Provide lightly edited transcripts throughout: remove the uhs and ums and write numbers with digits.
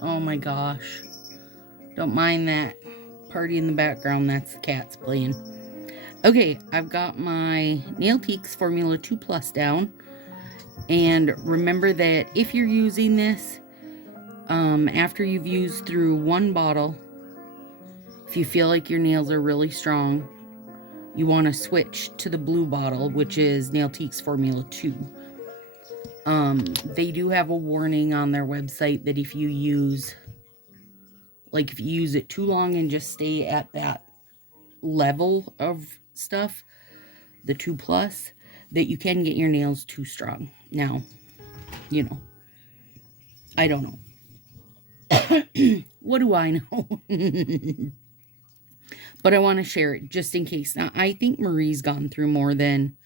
Oh my gosh. Don't mind that party in the background. That's the cats playing. Okay, I've got my Nail Teaks Formula 2 Plus down. And remember that if you're using this, after you've used through one bottle, if you feel like your nails are really strong, you want to switch to the blue bottle, which is Nail Teaks Formula 2. They do have a warning on their website that if you use it too long and just stay at that level of stuff, the 2 plus, that you can get your nails too strong. Now, I don't know. What do I know? But I want to share it just in case. Now, I think Marie's gone through more than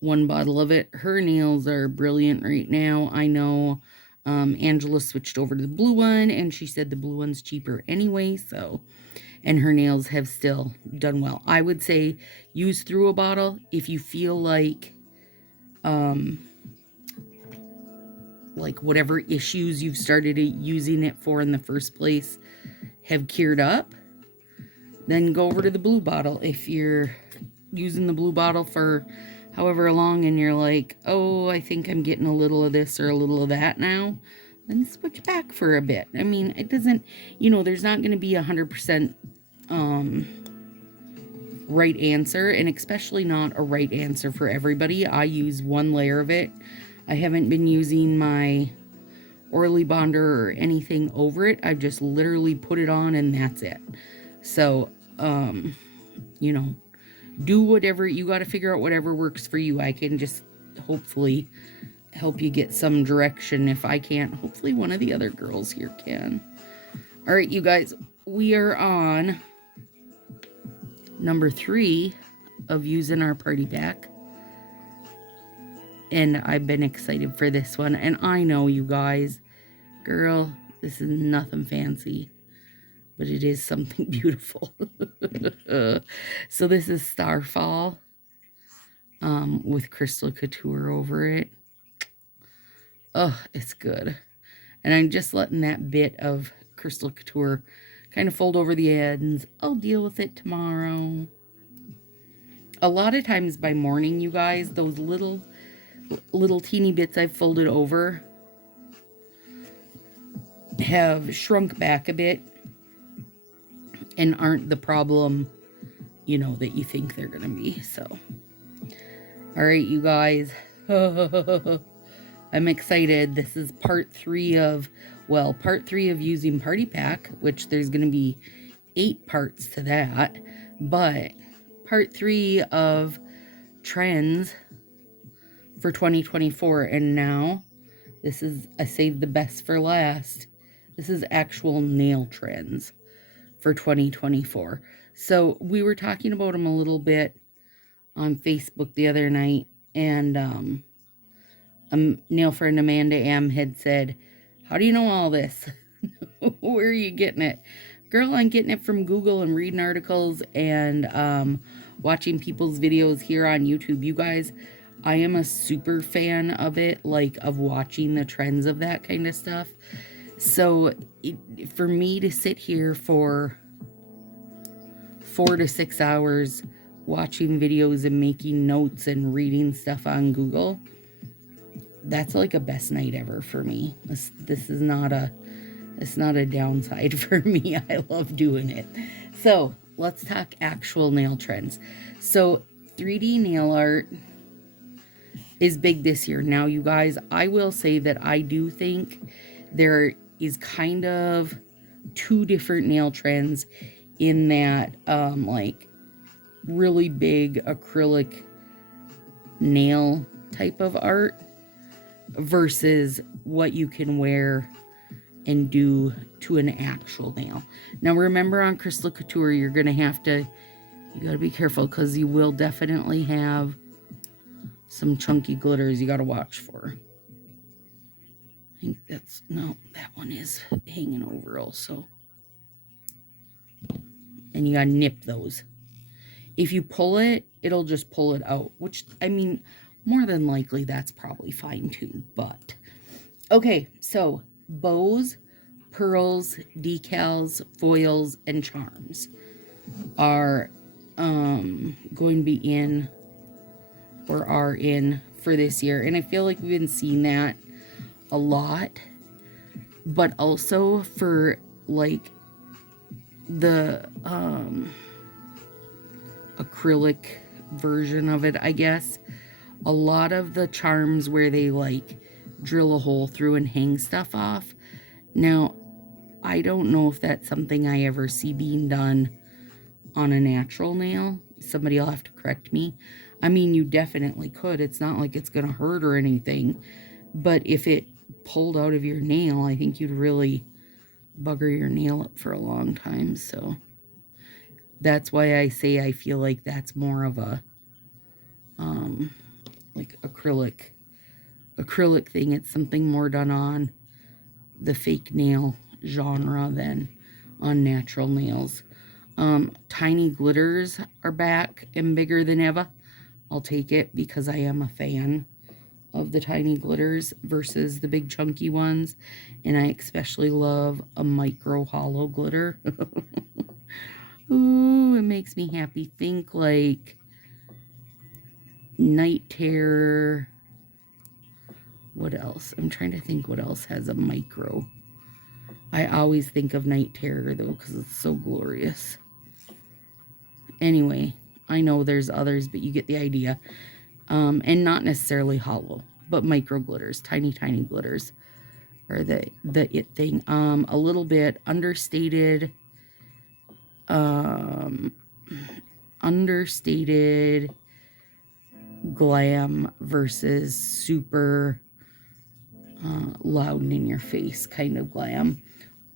one bottle of it. Her nails are brilliant right now. I know Angela switched over to the blue one, and she said the blue one's cheaper anyway, so, and her nails have still done well. I would say use through a bottle if you feel like whatever issues you've started using it for in the first place have cured up, then go over to the blue bottle. If you're using the blue bottle for however long and you're like, oh, I think I'm getting a little of this or a little of that now, then switch back for a bit. I mean, it doesn't, there's not going to be 100% right answer, and especially not a right answer for everybody. I use one layer of it. I haven't been using my Orly Bonder or anything over it. I've just literally put it on and that's it. So, do whatever, you got to figure out whatever works for you. I can just hopefully help you get some direction. If I can't, hopefully one of the other girls here can. All right, you guys, we are on number 3 of using our party pack. And I've been excited for this one. And I know, you guys, girl, this is nothing fancy, but it is something beautiful. So this is Starfall with Crystal Couture over it. Oh, it's good. And I'm just letting that bit of Crystal Couture kind of fold over the ends. I'll deal with it tomorrow. A lot of times by morning, you guys, those little teeny bits I've folded over have shrunk back a bit and aren't the problem, that you think they're going to be. So, all right, you guys, I'm excited. This is part 3 of using Party Pack, which there's going to be 8 parts to that, but part 3 of trends for 2024. And now I saved the best for last. This is actual nail trends for 2024. So we were talking about them a little bit on Facebook the other night, and a nail friend, Amanda M, had said, how do you know all this? Where are you getting it? Girl, I'm getting it from Google and reading articles and watching people's videos here on YouTube. You guys, I am a super fan of it, of watching the trends of that kind of stuff. So for me to sit here for 4 to 6 hours watching videos and making notes and reading stuff on Google, that's like a best night ever for me. This is not a downside for me. I love doing it. So let's talk actual nail trends. So 3D nail art is big this year. Now, you guys, I will say that I do think there is kind of 2 different nail trends in that, really big acrylic nail type of art versus what you can wear and do to an actual nail. Now, remember, on Crystal Couture, you got to be careful, because you will definitely have some chunky glitters you got to watch for. I think that one is hanging over also. And you got to nip those. If you pull it, it'll just pull it out, which, I mean, more than likely that's probably fine too. But okay, so bows pearls, decals, foils, and charms are going to be in or are in for this year. And I feel like we've been seeing that a lot, but also for like the acrylic version of it, I guess. A lot of the charms where they like drill a hole through and hang stuff off. Now, I don't know if that's something I ever see being done on a natural nail. Somebody will have to correct me. I mean, you definitely could. It's not like it's going to hurt or anything. But if it pulled out of your nail, I think you'd really bugger your nail up for a long time. So that's why I say I feel like that's more of a like acrylic thing. It's something more done on the fake nail genre than on natural nails. Tiny glitters are back and bigger than ever. I'll take it because I am a fan of the tiny glitters versus the big chunky ones. And I especially love a micro hollow glitter. Ooh, it makes me happy. Think like Night Terror. What else? I'm trying to think what else has a micro. I always think of Night Terror though because it's so glorious. Anyway, I know there's others, but you get the idea. And not necessarily hollow, but micro glitters, tiny glitters are the it thing. A little bit understated glam versus super loud and in your face kind of glam.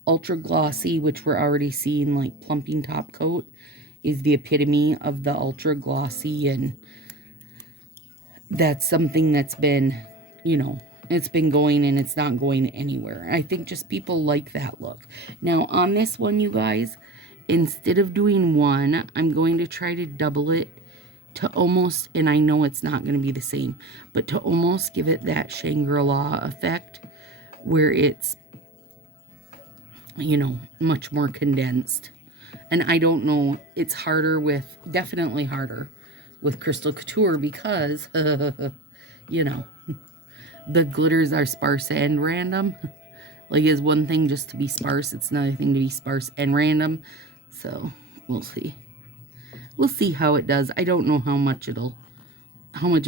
Ultra glossy, which we're already seeing like plumping top coat, is the epitome of the ultra glossy, and that's something that's been, you know, it's been going and it's not going anywhere. I think just people like that look. Now on this one, you guys, instead of doing one, I'm going to try to double it to almost, and I know it's not going to be the same, but to almost give it that Shangri-La effect where it's, you know, much more condensed. And I don't know, it's harder with, definitely harder with Crystal Couture because, you know, the glitters are sparse and random. Like, it's one thing just to be sparse, it's another thing to be sparse and random. So, we'll see. We'll see how it does. I don't know how much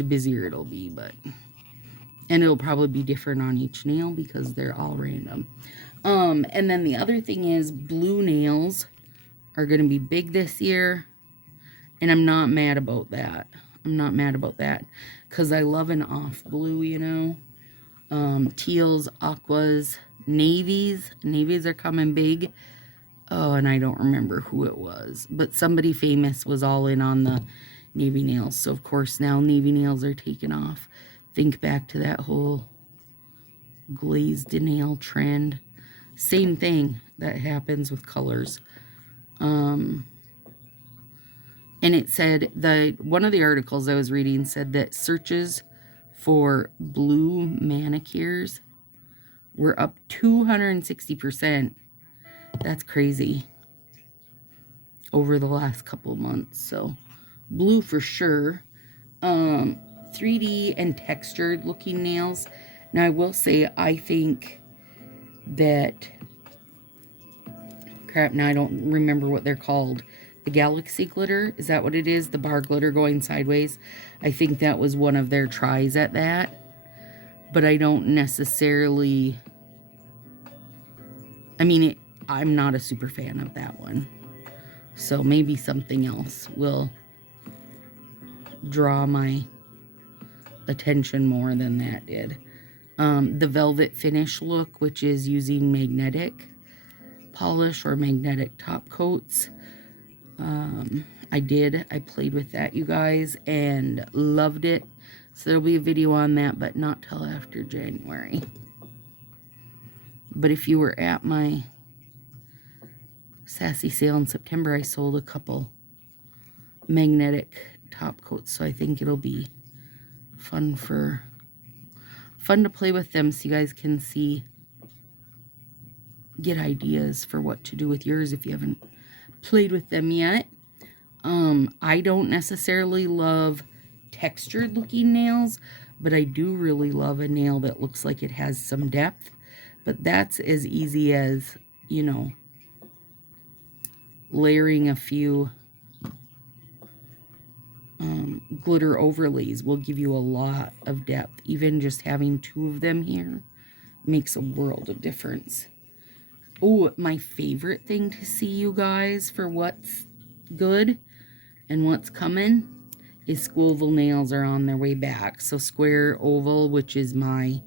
busier it'll be, but, and it'll probably be different on each nail because they're all random. And then the other thing is blue nails are going to be big this year, and I'm not mad about that. I'm not mad about that because I love an off blue, you know. Teals, aquas, navies. Navies are coming big. Oh, and I don't remember who it was, but somebody famous was all in on the navy nails. So, of course, now navy nails are taken off. Think back to that whole glazed nail trend. Same thing that happens with colors. And it said that one of the articles I was reading said that searches for blue manicures were up 260%. That's crazy over the last couple months. So blue for sure. 3D and textured looking nails. Now I will say I think that, crap, now I don't remember what they're called. The Galaxy glitter, is that what it is? The bar glitter going sideways. I think that was one of their tries at that. But I don't necessarily, I mean, I'm not a super fan of that one. So maybe something else will draw my attention more than that did. The velvet finish look, which is using magnetic polish or magnetic top coats. I played with that, you guys, and loved it. So there'll be a video on that, but not till after January. But if you were at my Sassy sale in September, I sold a couple magnetic top coats, so I think it'll be fun to play with them so you guys can see get ideas for what to do with yours if you haven't played with them yet. I don't necessarily love textured looking nails, but I do really love a nail that looks like it has some depth. But that's as easy as, you know, layering a few glitter overlays will give you a lot of depth. Even just having 2 of them here makes a world of difference. Oh, my favorite thing to see, you guys, for what's good and what's coming is squoval nails are on their way back. So square oval, which is my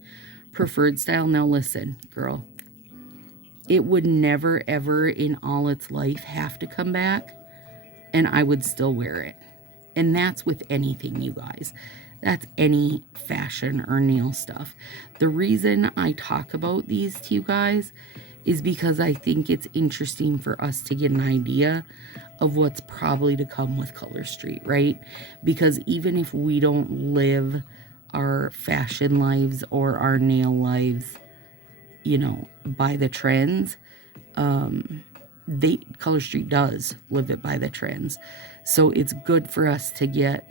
preferred style. Now listen, girl, it would never ever in all its life have to come back, and I would still wear it. And that's with anything, you guys. That's any fashion or nail stuff. The reason I talk about these to you guys is because I think it's interesting for us to get an idea of what's probably to come with Color Street, right? Because even if we don't live our fashion lives or our nail lives, you know, by the trends, Color Street does live it by the trends. So it's good for us to get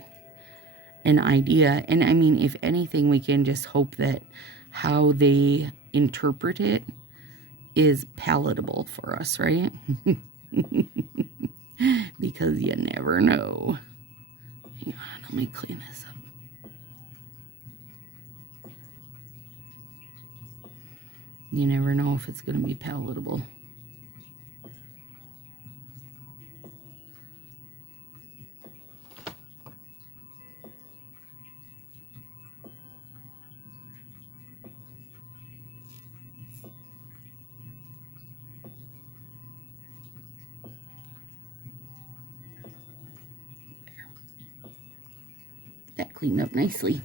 an idea. And I mean, if anything, we can just hope that how they interpret it is palatable for us, right? Because you never know. Hang on, let me clean this up. You never know if it's going to be palatable. That cleaned up nicely.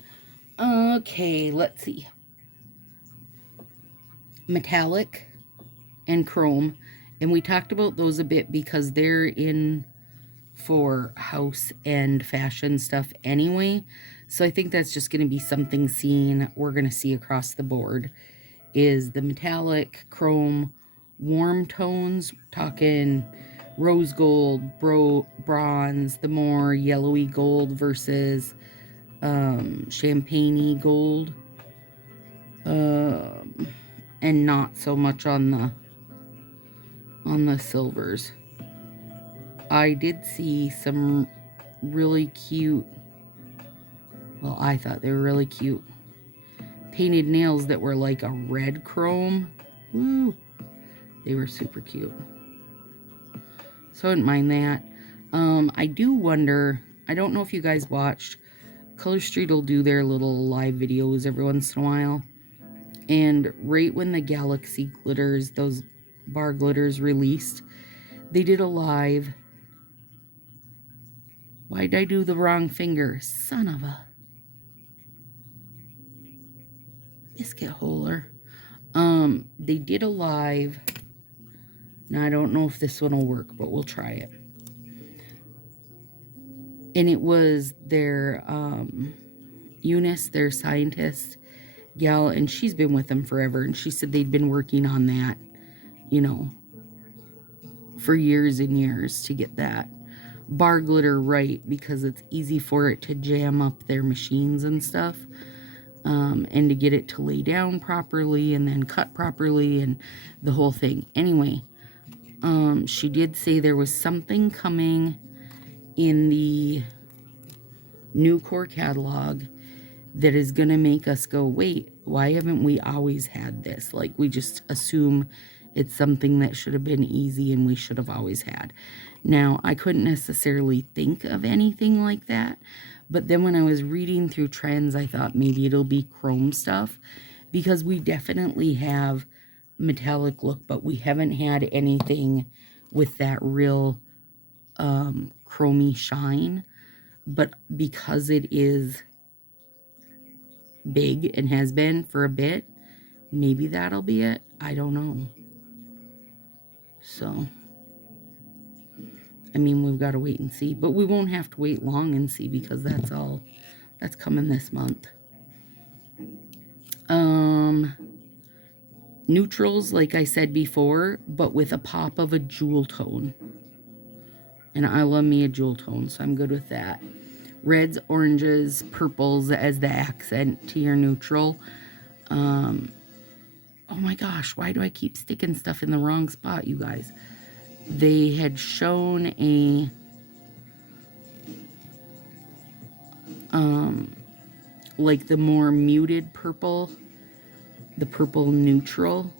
Okay, let's see. Metallic and chrome. And we talked about those a bit because they're in for house and fashion stuff anyway. So I think that's just going to be something we're going to see across the board is the metallic, chrome, warm tones, talking rose gold, bronze, the more yellowy gold versus champagne-y gold, and not so much on the silvers. I did see some really cute, well, I thought they were really cute painted nails that were like a red chrome. Woo! They were super cute. So I didn't mind that. I do wonder, I don't know if you guys watched, Color Street will do their little live videos every once in a while. And right when the Galaxy glitters, those bar glitters released, they did a live. Why did I do the wrong finger? Son of a biscuit holer. They did a live. Now, I don't know if this one will work, but we'll try it. And it was their Eunice, their scientist gal, and she's been with them forever. And she said they'd been working on that, you know, for years and years to get that bar glitter right, because it's easy for it to jam up their machines and stuff. And to get it to lay down properly and then cut properly and the whole thing. Anyway, she did say there was something coming in the new core catalog that is going to make us go, wait, why haven't we always had this? Like, we just assume it's something that should have been easy and we should have always had. Now, I couldn't necessarily think of anything like that, but then when I was reading through trends, I thought maybe it'll be chrome stuff, because we definitely have metallic look, but we haven't had anything with that real chromey shine. But because it is big and has been for a bit, maybe that'll be it. I don't know. So, I mean, we've got to wait and see, but we won't have to wait long and see, because that's coming this month. neutrals, like I said before, but with a pop of a jewel tone. And I love me a jewel tone, so I'm good with that. Reds, oranges, purples as the accent to your neutral. Oh my gosh, why do I keep sticking stuff in the wrong spot, you guys? They had shown a like the more muted purple, the purple neutral,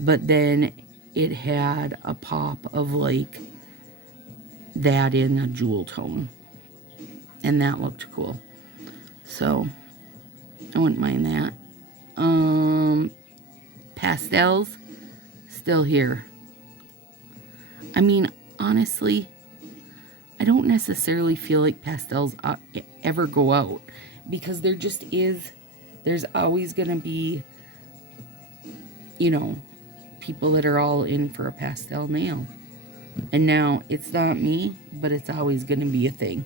but then it had a pop of like that in a jewel tone, and that looked cool, so I wouldn't mind that. Pastels still here. I mean, honestly, I don't necessarily feel like pastels ever go out, because there just is, there's always gonna be, you know, people that are all in for a pastel nail. And now, it's not me, but it's always gonna be a thing.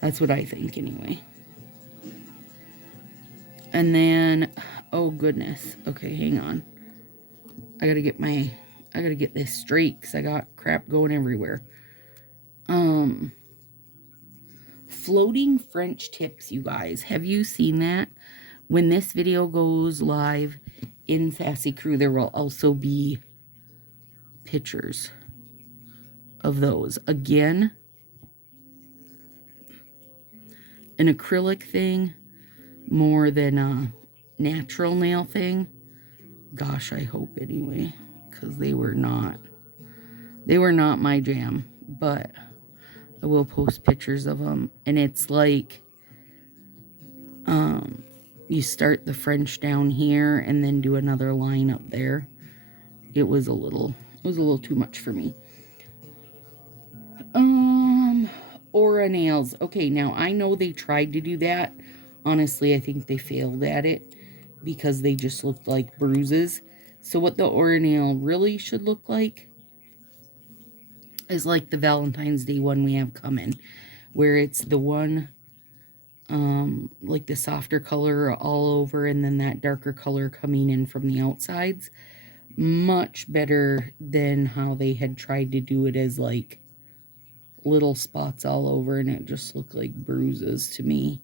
That's what I think anyway. And then, oh goodness, okay, hang on. I gotta get this straight, because I got crap going everywhere. Floating French tips, you guys. Have you seen that? When this video goes live in Sassy Crew, there will also be pictures of those. Again, an acrylic thing more than a natural nail thing. Gosh, I hope anyway, because they were not my jam, but I will post pictures of them. And it's like, you start the French down here and then do another line up there. It was a little too much for me. Aura nails. Okay, now I know they tried to do that. Honestly, I think they failed at it because they just looked like bruises. So what the aura nail really should look like is like the Valentine's Day one we have coming, where it's the one, like the softer color all over, and then that darker color coming in from the outsides. Much better than how they had tried to do it as like little spots all over, and it just looked like bruises to me.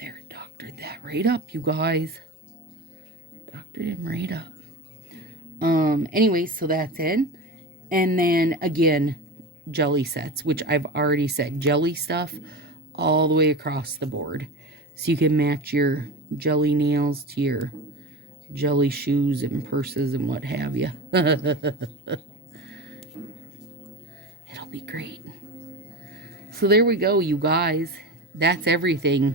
There, doctored that right up, you guys. Doctored him right up. Anyway, so that's in. And then again, jelly sets, which I've already said, jelly stuff all the way across the board. So you can match your jelly nails to your jelly shoes and purses and what have you. It'll be great. So there we go, you guys. That's everything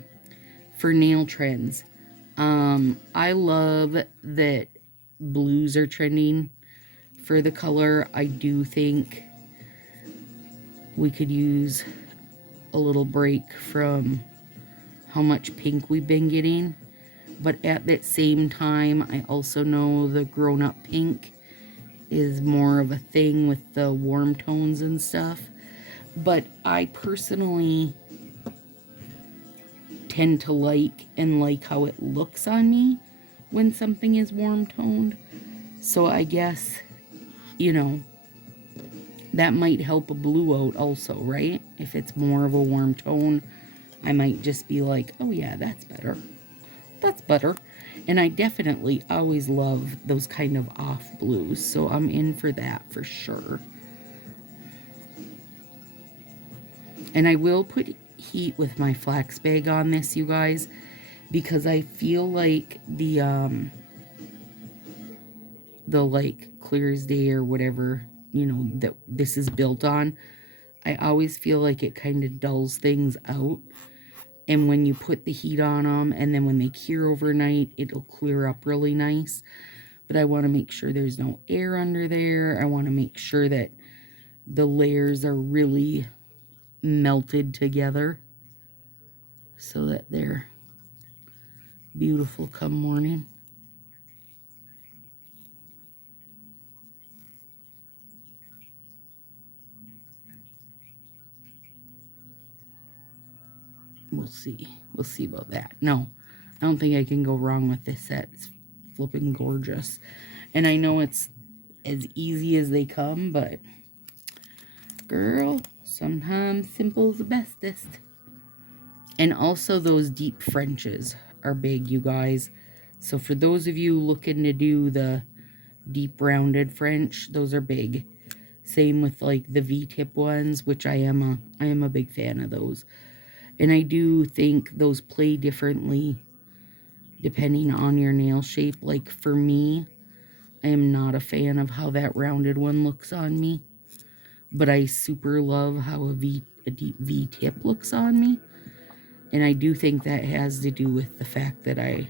for nail trends. I love that blues are trending for the color. I do think we could use a little break from how much pink we've been getting. But at that same time, I also know the grown-up pink is more of a thing with the warm tones and stuff. But I personally tend to like how it looks on me when something is warm toned. So I guess, you know, that might help a blue out also, right? If it's more of a warm tone, I might just be like, oh yeah, that's better. That's better. And I definitely always love those kind of off blues, so I'm in for that for sure. And I will put heat with my flax bag on this, you guys, because I feel like the like clear as day or whatever, you know, that this is built on, I always feel like it kind of dulls things out. And when you put the heat on them, and then when they cure overnight, it'll clear up really nice. But I want to make sure there's no air under there. I want to make sure that the layers are really melted together so that they're beautiful come morning. We'll see. We'll see about that. No, I don't think I can go wrong with this set. It's flipping gorgeous. And I know it's as easy as they come, but girl, sometimes simple's the bestest. And also those deep Frenches are big, you guys. So for those of you looking to do the deep rounded French, those are big. Same with like the V-tip ones, which I am a big fan of those. And I do think those play differently depending on your nail shape. Like for me, I am not a fan of how that rounded one looks on me, but I super love how a deep V-tip looks on me. And I do think that has to do with the fact that I,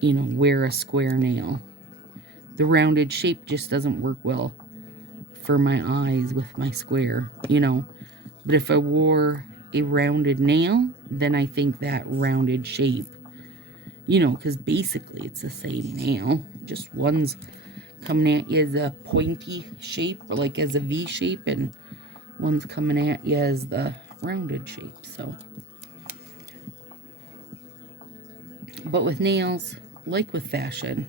you know, wear a square nail. The rounded shape just doesn't work well for my eyes with my square, you know. But if I wore a rounded nail, then I think that rounded shape, you know, because basically it's the same nail, just one's coming at you as a pointy shape, or like as a V shape, and one's coming at you as the rounded shape. So, but with nails, like with fashion,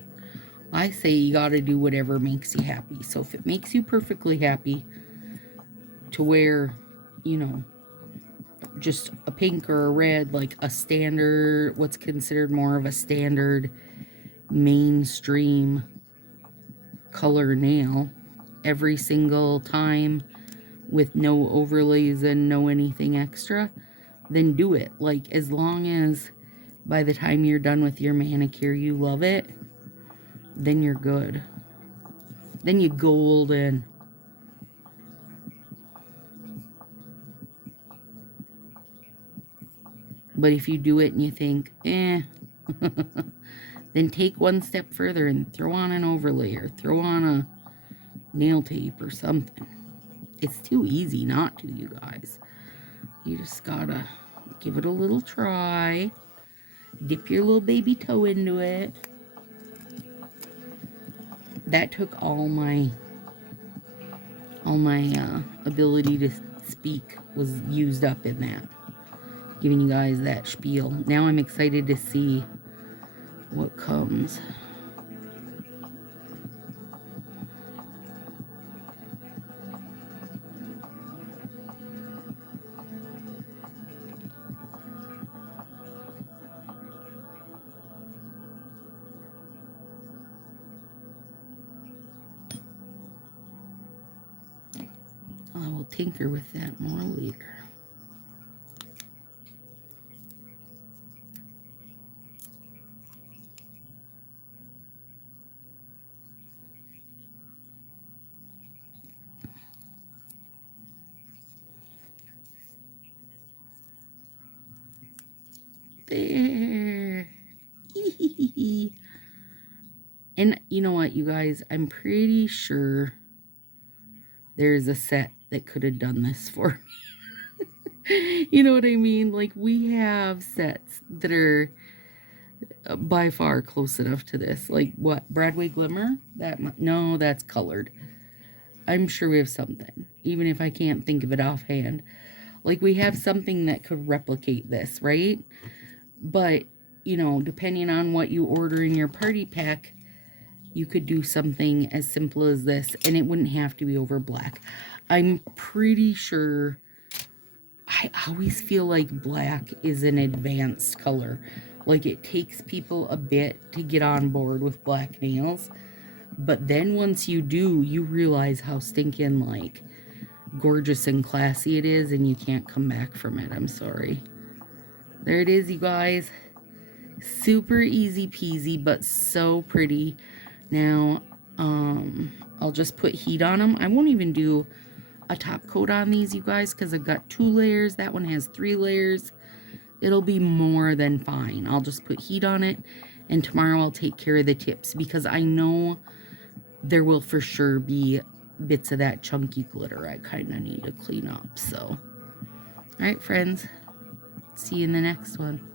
I say you gotta do whatever makes you happy. So if it makes you perfectly happy to wear, you know, just a pink or a red, like a standard, what's considered more of a standard mainstream color nail every single time with no overlays and no anything extra, then do it. Like, as long as by the time you're done with your manicure you love it, then you're good. Then you golden. But if you do it and you think, eh, then take one step further and throw on an overlay or throw on a nail tape or something. It's too easy not to, you guys. You just gotta give it a little try. Dip your little baby toe into it. That took all my ability to speak was used up in that. Giving you guys that spiel. Now I'm excited to see what comes. I will tinker with that more later. There. And you know what, you guys? I'm pretty sure there's a set that could have done this for me. You know what I mean? Like, we have sets that are by far close enough to this. Like, what? Broadway Glimmer? No, that's colored. I'm sure we have something, even if I can't think of it offhand. Like, we have something that could replicate this, right? But, you know, depending on what you order in your party pack, you could do something as simple as this, and it wouldn't have to be over black. I'm pretty sure, I always feel like black is an advanced color. Like, it takes people a bit to get on board with black nails. But then once you do, you realize how stinking, like, gorgeous and classy it is, and you can't come back from it. I'm sorry. There it is, you guys. Super easy peasy, but so pretty. Now, I'll just put heat on them. I won't even do a top coat on these, you guys, because I've got 2 layers. That one has 3 layers. It'll be more than fine. I'll just put heat on it, and tomorrow I'll take care of the tips, because I know there will for sure be bits of that chunky glitter I kind of need to clean up. So, all right, friends, see you in the next one.